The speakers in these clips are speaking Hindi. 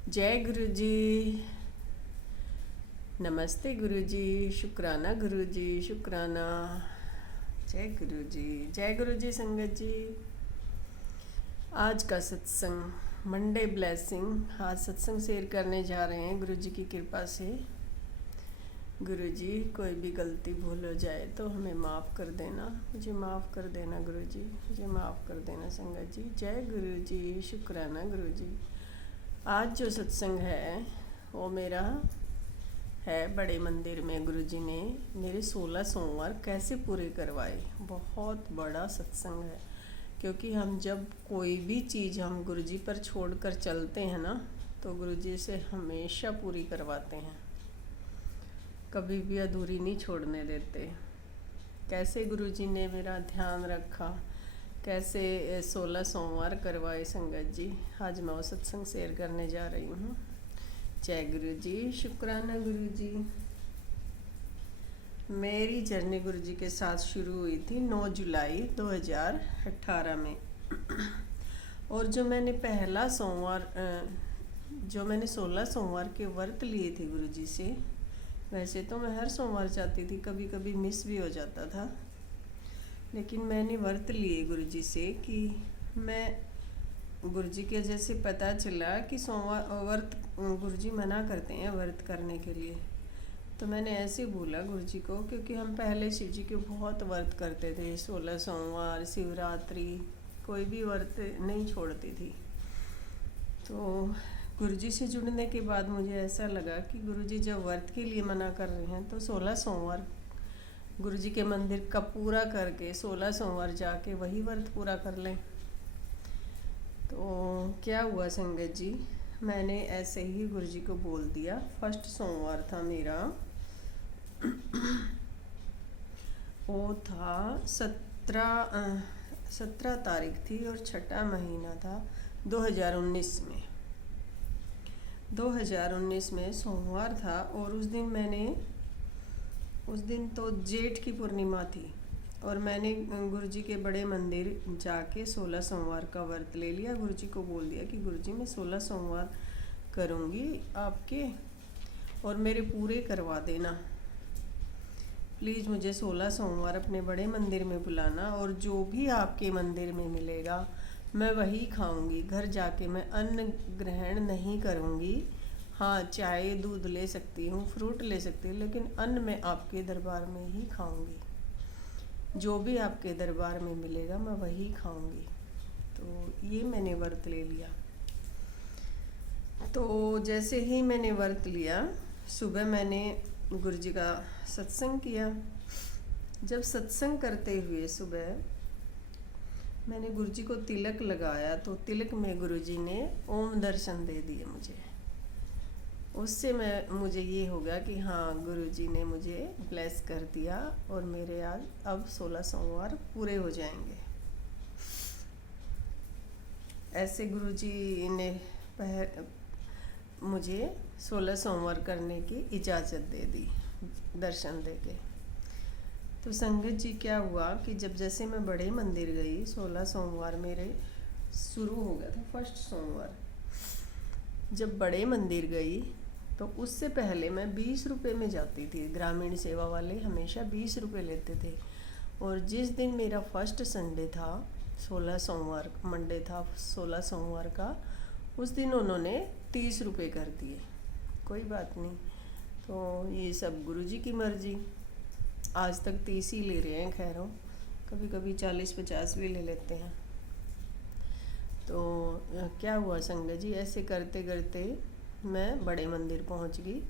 जय गुरु जी। नमस्ते गुरु जी। शुक्राना गुरु जी, शुक्राना। जय गुरु जी, जय गुरु जी। संगत जी, आज का सत्संग मंडे ब्लेसिंग। आज सत्संग शेयर करने जा रहे हैं गुरु जी की कृपा से। गुरु जी, कोई भी गलती भूल हो जाए तो हमें माफ़ कर देना, मुझे माफ़ कर देना गुरु जी, मुझे माफ़ कर देना संगत जी। जय गुरु जी, शुक्राना गुरु जी। आज जो सत्संग है वो मेरा है बड़े मंदिर में। गुरु जी ने मेरे 16 सोमवार कैसे पूरे करवाए। बहुत बड़ा सत्संग है, क्योंकि हम जब कोई भी चीज़ हम गुरु जी पर छोड़कर चलते हैं ना, तो गुरु जी से हमेशा पूरी करवाते हैं, कभी भी अधूरी नहीं छोड़ने देते। कैसे गुरु जी ने मेरा ध्यान रखा, कैसे 16 सोमवार करवाए संगत जी। आज मैं वो सत्संग शेयर करने जा रही हूँ। जय गुरु जी, शुक्राना गुरु जी। मेरी जर्नी गुरु जी के साथ शुरू हुई थी 9 जुलाई 2018 में। और जो मैंने पहला सोमवार, जो मैंने 16 सोमवार के व्रत लिए थे गुरु जी से, वैसे तो मैं हर सोमवार जाती थी, कभी कभी मिस भी हो जाता था, लेकिन मैंने व्रत लिए गुरु जी से कि मैं गुरु जी के जैसे पता चला कि सोमवार व्रत गुरु जी मना करते हैं व्रत करने के लिए। तो मैंने ऐसे बोला गुरु जी को, क्योंकि हम पहले शिव जी के बहुत व्रत करते थे, 16 सोमवार, शिवरात्रि, कोई भी व्रत नहीं छोड़ती थी। तो गुरु जी से जुड़ने के बाद मुझे ऐसा लगा कि गुरु जी जब व्रत के लिए मना कर रहे हैं तो 16 सोमवार गुरु जी के मंदिर का पूरा करके 16 सोमवार जाके वही व्रत पूरा कर लें। तो क्या हुआ संगत जी, मैंने ऐसे ही गुरु जी को बोल दिया। फर्स्ट सोमवार था मेरा, वो था 17 तारीख थी और छठा महीना था 2019 में। 2019 में सोमवार था और उस दिन तो जेठ की पूर्णिमा थी और मैंने गुरु जी के बड़े मंदिर जाके 16 सोमवार का व्रत ले लिया। गुरु जी को बोल दिया कि गुरु जी मैं 16 सोमवार करूँगी आपके, और मेरे पूरे करवा देना प्लीज़। मुझे 16 सोमवार अपने बड़े मंदिर में बुलाना, और जो भी आपके मंदिर में मिलेगा मैं वही खाऊंगी। घर जाके मैं अन्न ग्रहण नहीं करूंगी। हाँ, चाय दूध ले सकती हूँ, फ्रूट ले सकती हूँ, लेकिन अन्न मैं आपके दरबार में ही खाऊंगी। जो भी आपके दरबार में मिलेगा मैं वही खाऊंगी। तो ये मैंने व्रत ले लिया। तो जैसे ही मैंने व्रत लिया, सुबह मैंने गुरु जी का सत्संग किया। जब सत्संग करते हुए सुबह मैंने गुरु जी को तिलक लगाया, तो तिलक में गुरु जी ने ओम दर्शन दे दिए मुझे। उससे मुझे ये हो गया कि हाँ, गुरु जी ने मुझे ब्लेस कर दिया और मेरे आज अब 16 सोमवार पूरे हो जाएंगे। ऐसे गुरु जी ने मुझे 16 सोमवार करने की इजाज़त दे दी, दर्शन दे के। तो संगत जी क्या हुआ कि जब जैसे मैं बड़े मंदिर गई, 16 सोमवार मेरे शुरू हो गया था। फर्स्ट सोमवार जब बड़े मंदिर गई तो उससे पहले मैं 20 रुपये में जाती थी। ग्रामीण सेवा वाले हमेशा 20 रुपये लेते थे। और जिस दिन मेरा फर्स्ट संडे था, 16 सोमवार मंडे था 16 सोमवार का, उस दिन उन्होंने 30 रुपये कर दिए। कोई बात नहीं, तो ये सब गुरु जी की मर्जी। आज तक 30 ही ले रहे हैं, खैर कभी कभी 40-50 भी ले लेते हैं। तो क्या हुआ संगत जी, ऐसे करते करते मैं बड़े मंदिर पहुंच गई।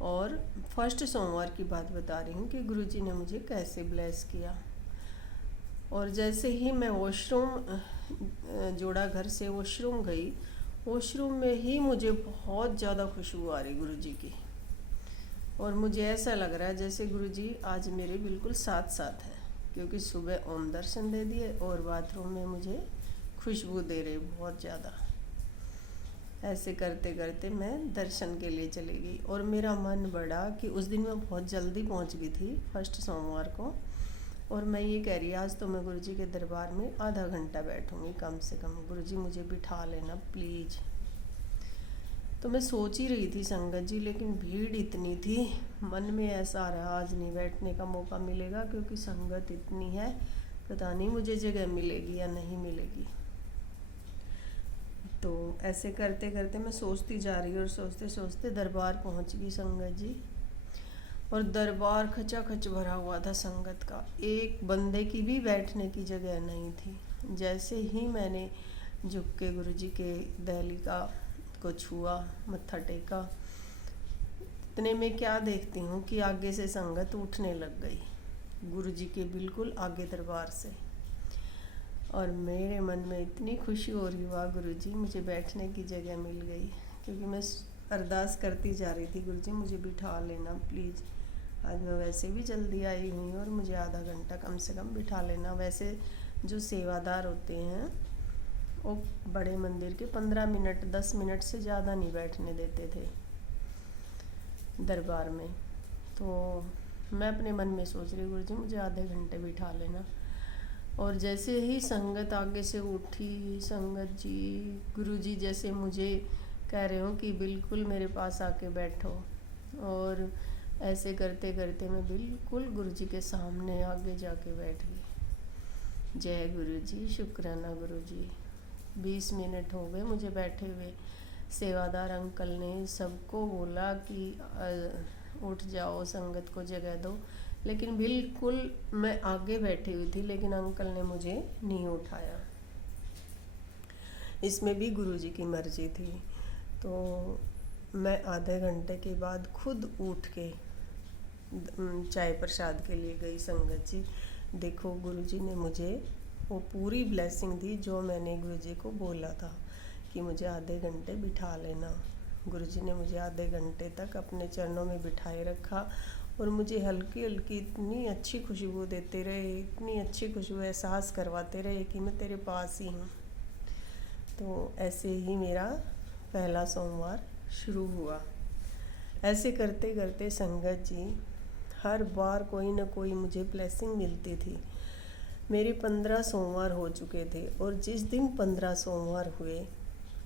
और फर्स्ट सोमवार की बात बता रही हूँ कि गुरु जी ने मुझे कैसे ब्लेस किया। और जैसे ही मैं वॉशरूम जोड़ा घर से वॉशरूम गई, वॉशरूम में ही मुझे बहुत ज़्यादा खुशबू आ रही गुरु जी की। और मुझे ऐसा लग रहा है जैसे गुरु जी आज मेरे बिल्कुल साथ साथ हैं, क्योंकि सुबह ओम दर्शन दे दिए और बाथरूम में मुझे खुशबू दे रहे बहुत ज़्यादा। ऐसे करते करते मैं दर्शन के लिए चली गई। और मेरा मन बढ़ा कि उस दिन मैं बहुत जल्दी पहुंच गई थी फर्स्ट सोमवार को, और मैं ये कह रही आज तो मैं गुरु जी के दरबार में आधा घंटा बैठूंगी कम से कम। गुरु जी मुझे बिठा लेना प्लीज़। तो मैं सोच ही रही थी संगत जी, लेकिन भीड़ इतनी थी, मन में ऐसा आ रहा आज नहीं बैठने का मौका मिलेगा, क्योंकि संगत इतनी है, पता नहीं मुझे जगह मिलेगी या नहीं मिलेगी। तो ऐसे करते करते मैं सोचती जा रही और सोचते सोचते दरबार पहुंच गई संगत जी। और दरबार खचाखच भरा हुआ था संगत का, एक बंदे की भी बैठने की जगह नहीं थी। जैसे ही मैंने झुक के गुरु जी के दहली का को छुआ, मत्था टेका, इतने में क्या देखती हूँ कि आगे से संगत उठने लग गई, गुरु जी के बिल्कुल आगे दरबार से। और मेरे मन में इतनी खुशी हो रही, वाह गुरु जी मुझे बैठने की जगह मिल गई, क्योंकि मैं अरदास करती जा रही थी, गुरु जी मुझे बिठा लेना प्लीज़, आज मैं वैसे भी जल्दी आई हुई हूँ और मुझे आधा घंटा कम से कम बिठा लेना। वैसे जो सेवादार होते हैं वो बड़े मंदिर के 15 मिनट 10 मिनट से ज़्यादा नहीं बैठने देते थे दरबार में। तो मैं अपने मन में सोच रही, गुरु जी मुझे आधे घंटे बिठा लेना। और जैसे ही संगत आगे से उठी, संगत जी गुरु जी जैसे मुझे कह रहे हो कि बिल्कुल मेरे पास आके बैठो, और ऐसे करते करते मैं बिल्कुल गुरु जी के सामने आगे जाके बैठ गई। जय गुरु जी, शुक्राना गुरु जी। 20 मिनट हो गए मुझे बैठे हुए। सेवादार अंकल ने सबको बोला कि उठ जाओ, संगत को जगह दो, लेकिन बिल्कुल मैं आगे बैठी हुई थी, लेकिन अंकल ने मुझे नहीं उठाया। इसमें भी गुरु जी की मर्जी थी। तो मैं आधे घंटे के बाद खुद उठ के चाय प्रसाद के लिए गई। संगत जी देखो, गुरु जी ने मुझे वो पूरी ब्लेसिंग दी जो मैंने गुरु जी को बोला था कि मुझे आधे घंटे बिठा लेना। गुरु जी ने मुझे आधे घंटे तक अपने चरणों में बिठाए रखा, और मुझे हल्की हल्की इतनी अच्छी खुशबू देते रहे, इतनी अच्छी खुशबू एहसास करवाते रहे कि मैं तेरे पास ही हूँ। तो ऐसे ही मेरा पहला सोमवार शुरू हुआ। ऐसे करते करते संगत जी हर बार कोई ना कोई मुझे ब्लेसिंग मिलती थी। मेरे 15 सोमवार हो चुके थे, और जिस दिन 15 सोमवार हुए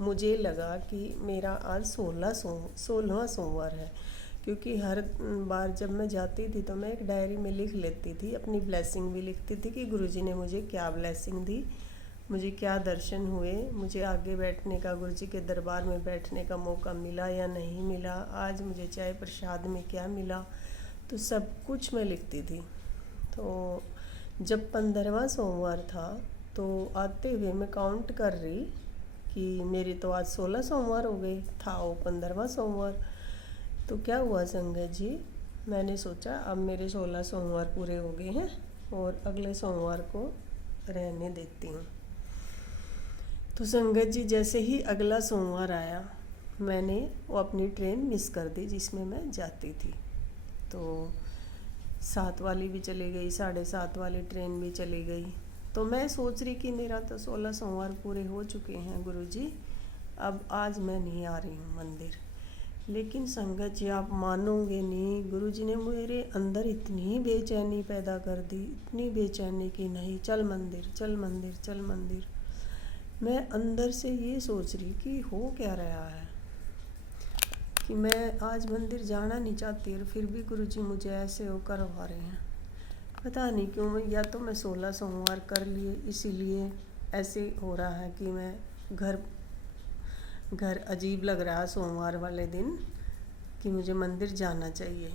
मुझे लगा कि मेरा आज 16वां सोमवार है, क्योंकि हर बार जब मैं जाती थी तो मैं एक डायरी में लिख लेती थी, अपनी ब्लेसिंग भी लिखती थी कि गुरुजी ने मुझे क्या ब्लेसिंग दी, मुझे क्या दर्शन हुए, मुझे आगे बैठने का, गुरुजी के दरबार में बैठने का मौका मिला या नहीं मिला, आज मुझे चाय प्रसाद में क्या मिला, तो सब कुछ मैं लिखती थी। तो जब 15वां सोमवार था तो आते हुए मैं काउंट कर रही कि मेरे तो आज 16 सोमवार हो गए, था वो 15वां सोमवार। तो क्या हुआ संगत जी, मैंने सोचा अब मेरे 16 सोमवार पूरे हो गए हैं और अगले सोमवार को रहने देती हूँ। तो संगत जी जैसे ही अगला सोमवार आया, मैंने वो अपनी ट्रेन मिस कर दी जिसमें मैं जाती थी। तो 7 वाली भी चली गई, 7:30 वाली ट्रेन भी चली गई। तो मैं सोच रही कि मेरा तो 16 सोमवार पूरे हो चुके हैं गुरुजी, अब आज मैं नहीं आ रही हूँ मंदिर। लेकिन संगत जी आप मानोगे नहीं, गुरुजी ने मेरे अंदर इतनी बेचैनी पैदा कर दी, इतनी बेचैनी कि नहीं, चल मंदिर चल मंदिर चल मंदिर। मैं अंदर से ये सोच रही कि हो क्या रहा है कि मैं आज मंदिर जाना नहीं चाहती, और फिर भी गुरुजी मुझे ऐसे हो करवा रहे हैं। पता नहीं क्यों, या तो मैं 16 सोमवार कर लिए इसीलिए ऐसे हो रहा है कि मैं घर अजीब लग रहा है सोमवार वाले दिन कि मुझे मंदिर जाना चाहिए।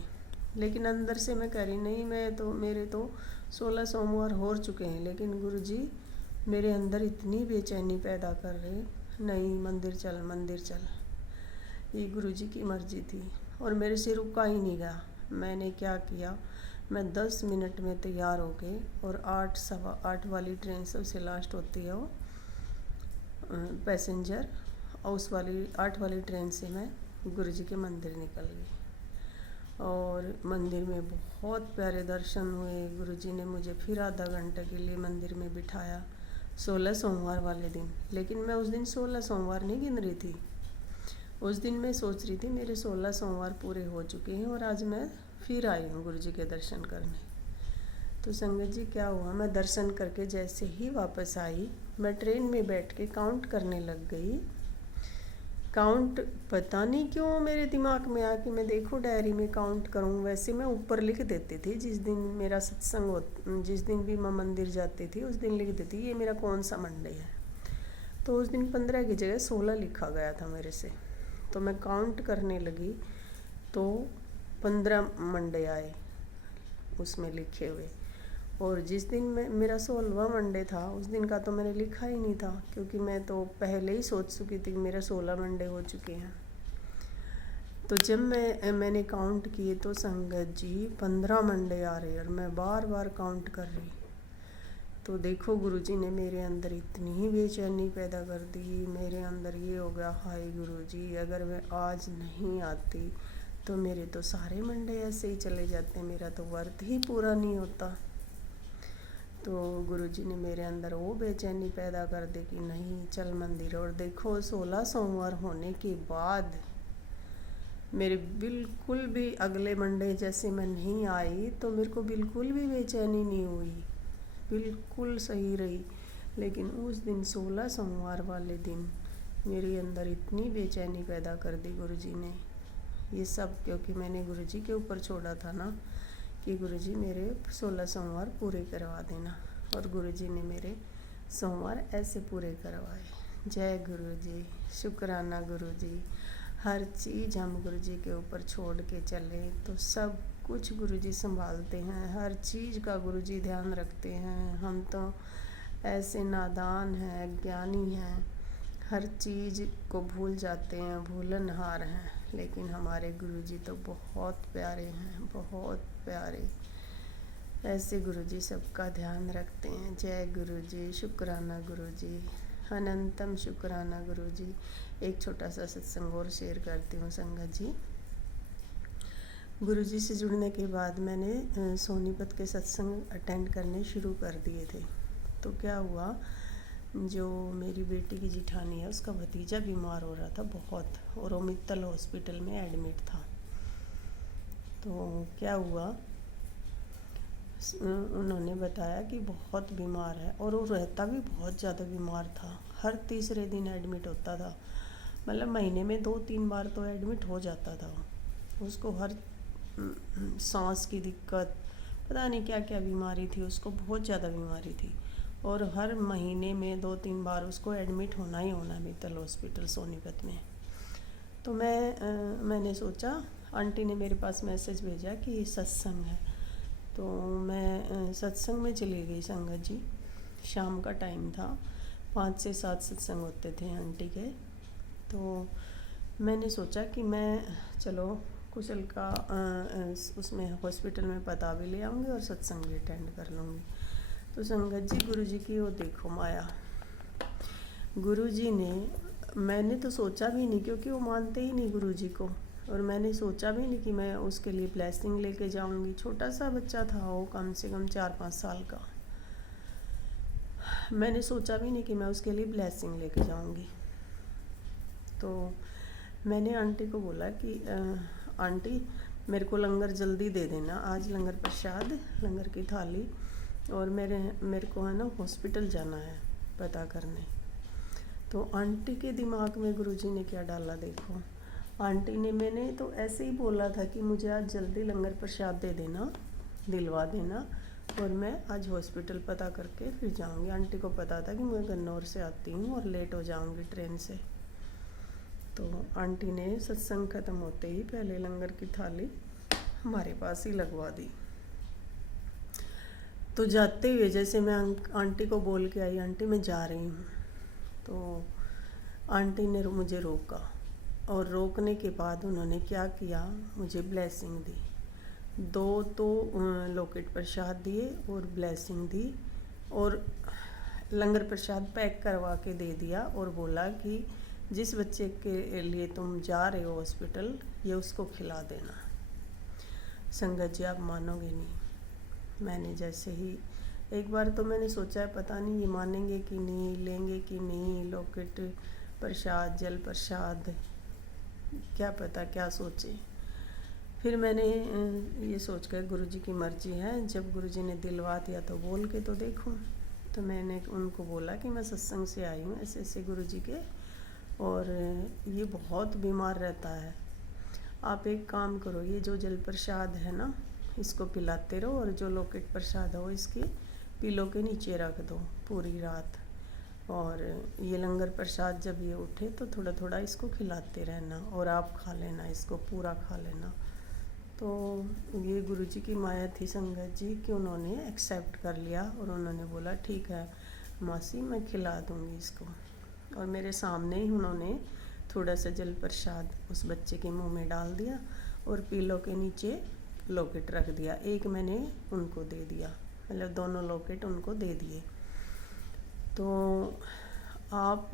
लेकिन अंदर से मैं कह रही नहीं, मेरे तो 16 सोमवार हो चुके हैं, लेकिन गुरुजी मेरे अंदर इतनी बेचैनी पैदा कर रहे, नहीं मंदिर चल मंदिर चल। ये गुरुजी की मर्जी थी और मेरे से रुका ही नहीं गया। मैंने क्या किया, मैं 10 मिनट में तैयार हो गई और 8 सवा 8 वाली ट्रेन सबसे लास्ट होती है वो पैसेंजर, और उस वाली 8 वाली ट्रेन से मैं गुरुजी के मंदिर निकल गई। और मंदिर में बहुत प्यारे दर्शन हुए। गुरुजी ने मुझे फिर आधा घंटे के लिए मंदिर में बिठाया 16 सोमवार वाले दिन। लेकिन मैं उस दिन 16 सोमवार नहीं गिन रही थी, उस दिन मैं सोच रही थी मेरे 16 सोमवार पूरे हो चुके हैं और आज मैं फिर आई हूँ गुरुजी के दर्शन करने। तो संगत जी क्या हुआ, मैं दर्शन करके जैसे ही वापस आई, मैं ट्रेन में बैठ के काउंट करने लग गई। काउंट पता नहीं क्यों मेरे दिमाग में आया कि मैं देखूं डायरी में काउंट करूं। वैसे मैं ऊपर लिख देती थी, जिस दिन मेरा सत्संग हो, जिस दिन भी मैं मंदिर जाती थी उस दिन लिख देती ये मेरा कौन सा मंडे है। तो उस दिन 15 की जगह 16 लिखा गया था मेरे से। तो मैं काउंट करने लगी तो 15 मंडे आए उसमें लिखे हुए। और जिस दिन मेरा 16वां मंडे था उस दिन का तो मैंने लिखा ही नहीं था, क्योंकि मैं तो पहले ही सोच चुकी थी कि मेरा 16 मंडे हो चुके हैं। तो जब मैंने काउंट किए तो संगत जी 15 मंडे आ रहे और मैं बार बार काउंट कर रही। तो देखो गुरुजी ने मेरे अंदर इतनी ही बेचैनी पैदा कर दी। मेरे अंदर ये हो गया, हाय गुरुजी अगर मैं आज नहीं आती तो मेरे तो सारे मंडे ऐसे ही चले जाते, मेरा तो व्रत ही पूरा नहीं होता। तो गुरुजी ने मेरे अंदर वो बेचैनी पैदा कर दी कि नहीं चल मंदिर। और देखो 16 सोमवार होने के बाद मेरे बिल्कुल भी अगले मंडे जैसे मैं नहीं आई तो मेरे को बिल्कुल भी बेचैनी नहीं हुई, बिल्कुल सही रही। लेकिन उस दिन 16 सोमवार वाले दिन मेरे अंदर इतनी बेचैनी पैदा कर दी गुरुजी ने। ये सब क्योंकि मैंने गुरुजी के ऊपर छोड़ा था ना कि गुरुजी मेरे 16 सोमवार पूरे करवा देना। और गुरुजी ने मेरे सोमवार ऐसे पूरे करवाए। जय गुरुजी, शुक्राना गुरुजी। हर चीज़ हम गुरुजी के ऊपर छोड़ के चले तो सब कुछ गुरुजी संभालते हैं, हर चीज़ का गुरुजी ध्यान रखते हैं। हम तो ऐसे नादान हैं, ज्ञानी हैं, हर चीज़ को भूल जाते हैं, भूलनहार हैं। लेकिन हमारे गुरुजी तो बहुत प्यारे हैं, बहुत प्यारे। ऐसे गुरुजी सबका ध्यान रखते हैं। जय गुरुजी, शुक्राना गुरुजी, अनंतम शुक्राना गुरुजी। एक छोटा सा सत्संग और शेयर करती हूँ संगत जी। गुरुजी से जुड़ने के बाद मैंने सोनीपत के सत्संग अटेंड करने शुरू कर दिए थे। तो क्या हुआ, जो मेरी बेटी की जिठानी है उसका भतीजा बीमार हो रहा था बहुत, और वो मित्तल हॉस्पिटल में एडमिट था। तो क्या हुआ, उन्होंने बताया कि बहुत बीमार है, और वो रहता भी बहुत ज़्यादा बीमार था। हर तीसरे दिन एडमिट होता था, मतलब महीने में 2-3 बार तो एडमिट हो जाता था। उसको हर सांस की दिक्कत, पता नहीं क्या क्या बीमारी थी उसको, बहुत ज़्यादा बीमारी थी। और हर महीने में 2-3 बार उसको एडमिट होना ही होना मित्तल हॉस्पिटल सोनीपत में। तो मैंने सोचा, आंटी ने मेरे पास मैसेज भेजा कि सत्संग है, तो मैं सत्संग में चली गई संगत जी। शाम का टाइम था, 5 से 7 सत्संग होते थे आंटी के। तो मैंने सोचा कि मैं चलो कुशल का उसमें हॉस्पिटल में पता भी ले आऊँगी और सत्संग भी अटेंड कर लूँगी। तो संगत जी गुरुजी की वो देखो माया, गुरुजी ने, मैंने तो सोचा भी नहीं, क्योंकि वो मानते ही नहीं गुरुजी को, और मैंने सोचा भी नहीं कि मैं उसके लिए ब्लेसिंग लेके जाऊंगी। छोटा सा बच्चा था वो, कम से कम 4-5 साल का। मैंने सोचा भी नहीं कि मैं उसके लिए ब्लेसिंग लेके जाऊंगी। तो मैंने आंटी को बोला कि आंटी मेरे को लंगर जल्दी दे देना, आज लंगर प्रसाद, लंगर की थाली, और मेरे को है ना हॉस्पिटल जाना है पता करने। तो आंटी के दिमाग में गुरुजी ने क्या डाला देखो। आंटी ने, मैंने तो ऐसे ही बोला था कि मुझे आज जल्दी लंगर प्रसाद दे देना, दिलवा देना, और मैं आज हॉस्पिटल पता करके फिर जाऊंगी। आंटी को पता था कि मैं गन्नौर से आती हूँ और लेट हो जाऊंगी ट्रेन से। तो आंटी ने सत्संग ख़त्म होते ही पहले लंगर की थाली हमारे पास ही लगवा दी। तो जाते हुए जैसे मैं आंटी को बोल के आई, आंटी मैं जा रही हूँ, तो आंटी ने मुझे रोका, और रोकने के बाद उन्होंने क्या किया, मुझे ब्लेसिंग दी। 2 तो लॉकेट प्रसाद दिए और ब्लेसिंग दी, और लंगर प्रसाद पैक करवा के दे दिया, और बोला कि जिस बच्चे के लिए तुम जा रहे हो हॉस्पिटल, ये उसको खिला देना। संगत जी आप मानोगे नहीं, मैंने जैसे ही एक बार तो मैंने सोचा है पता नहीं ये मानेंगे कि नहीं, लेंगे कि नहीं, लॉकेट प्रसाद, जल प्रसाद, क्या पता क्या सोचे। फिर मैंने ये सोच कर गुरुजी की मर्जी है, जब गुरुजी ने दिलवा दिया तो बोल के तो देखूं। तो मैंने उनको बोला कि मैं सत्संग से आई हूँ, ऐसे ऐसे गुरुजी के और ये बहुत बीमार रहता है। आप एक काम करो, ये जो जल प्रसाद है ना, इसको पिलाते रहो, और जो लॉकेट प्रसाद हो इसके पिलो के नीचे रख दो पूरी रात। और ये लंगर प्रसाद जब ये उठे तो थोड़ा थोड़ा इसको खिलाते रहना, और आप खा लेना, इसको पूरा खा लेना। तो ये गुरुजी की माया थी संगत जी कि उन्होंने एक्सेप्ट कर लिया, और उन्होंने बोला ठीक है मासी, मैं खिला दूँगी इसको। और मेरे सामने ही उन्होंने थोड़ा सा जल प्रसाद उस बच्चे के मुंह में डाल दिया, और पीलो के नीचे लॉकेट रख दिया। एक मैंने उनको दे दिया, मतलब दोनों लॉकेट उनको दे दिए। तो आप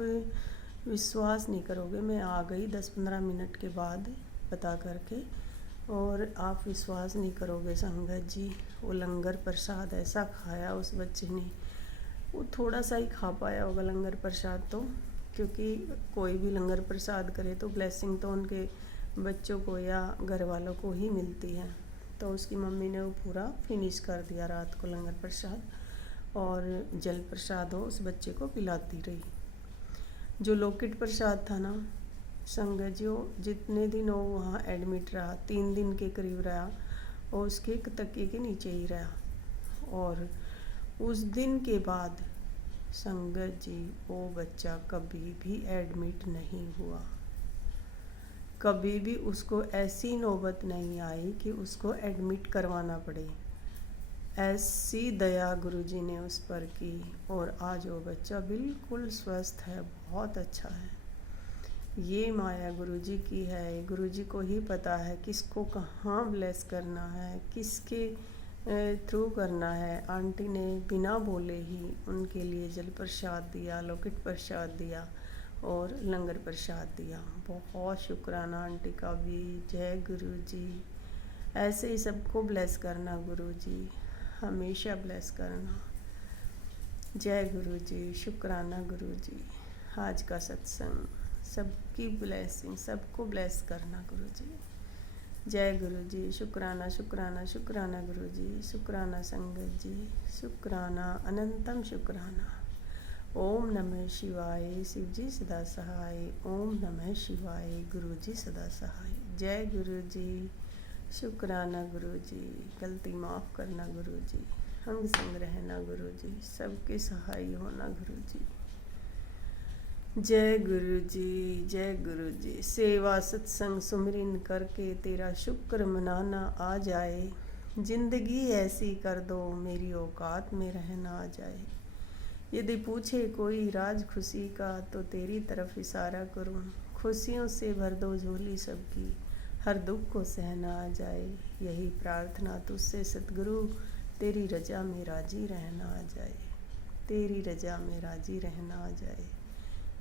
विश्वास नहीं करोगे, मैं आ गई 10-15 मिनट के बाद पता करके, और आप विश्वास नहीं करोगे संगत जी, वो लंगर प्रसाद ऐसा खाया उस बच्चे ने। वो थोड़ा सा ही खा पाया होगा लंगर प्रसाद तो, क्योंकि कोई भी लंगर प्रसाद करे तो ब्लेसिंग तो उनके बच्चों को या घर वालों को ही मिलती है। तो उसकी मम्मी ने वो पूरा फिनिश कर दिया रात को लंगर प्रसाद, और जल प्रसाद हो उस बच्चे को पिलाती रही। जो लॉकेट प्रसाद था ना संगत जी, जितने दिन वो वहाँ एडमिट रहा, 3 दिन के करीब रहा, और उसके एक तकिए के नीचे ही रहा। और उस दिन के बाद संगत जी वो बच्चा कभी भी एडमिट नहीं हुआ। कभी भी उसको ऐसी नौबत नहीं आई कि उसको एडमिट करवाना पड़े। ऐसी दया गुरुजी ने उस पर की, और आज वो बच्चा बिल्कुल स्वस्थ है, बहुत अच्छा है। ये माया गुरुजी की है। गुरुजी को ही पता है किसको कहाँ ब्लेस करना है, किसके थ्रू करना है। आंटी ने बिना बोले ही उनके लिए जल प्रसाद दिया, लॉकेट प्रसाद दिया, और लंगर प्रसाद दिया। बहुत शुक्राना आंटी का भी। जय गुरुजी। ऐसे ही सबको ब्लेस करना गुरुजी, हमेशा ब्लेस करना। जय गुरुजी, शुक्राना गुरुजी। आज का सत्संग सबकी ब्लेसिंग, सबको ब्लेस करना गुरुजी। जय गुरुजी, शुक्राना शुक्राना शुक्राना गुरुजी, शुक्राना संगत जी, शुक्राना अनंतम शुक्राना। ओम नमः शिवाय, शिवजी सदा सहाय। ओम नमः शिवाय, गुरुजी सदा सहाय। जय गुरुजी, शुक्राना गुरुजी। गलती माफ़ करना गुरुजी, अंग संग रहना गुरुजी, सबके सहाय होना गुरुजी। जय गुरुजी, जय गुरुजी। सेवा सत्संग सुमिरन करके तेरा शुक्र मनाना आ जाए। जिंदगी ऐसी कर दो मेरी औकात में रहना आ जाए। यदि पूछे कोई राज खुशी का तो तेरी तरफ इशारा करूं। खुशियों से भर दो झोली सबकी, हर दुख को सहना आ जाए। यही प्रार्थना तुझसे सतगुरु, तेरी रजा में राजी रहना आ जाए। तेरी रजा में राजी रहना आ जाए।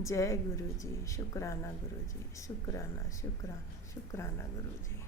जय गुरुजी, शुक्राना गुरुजी, शुक्राना शुक्राना शुक्राना गुरुजी।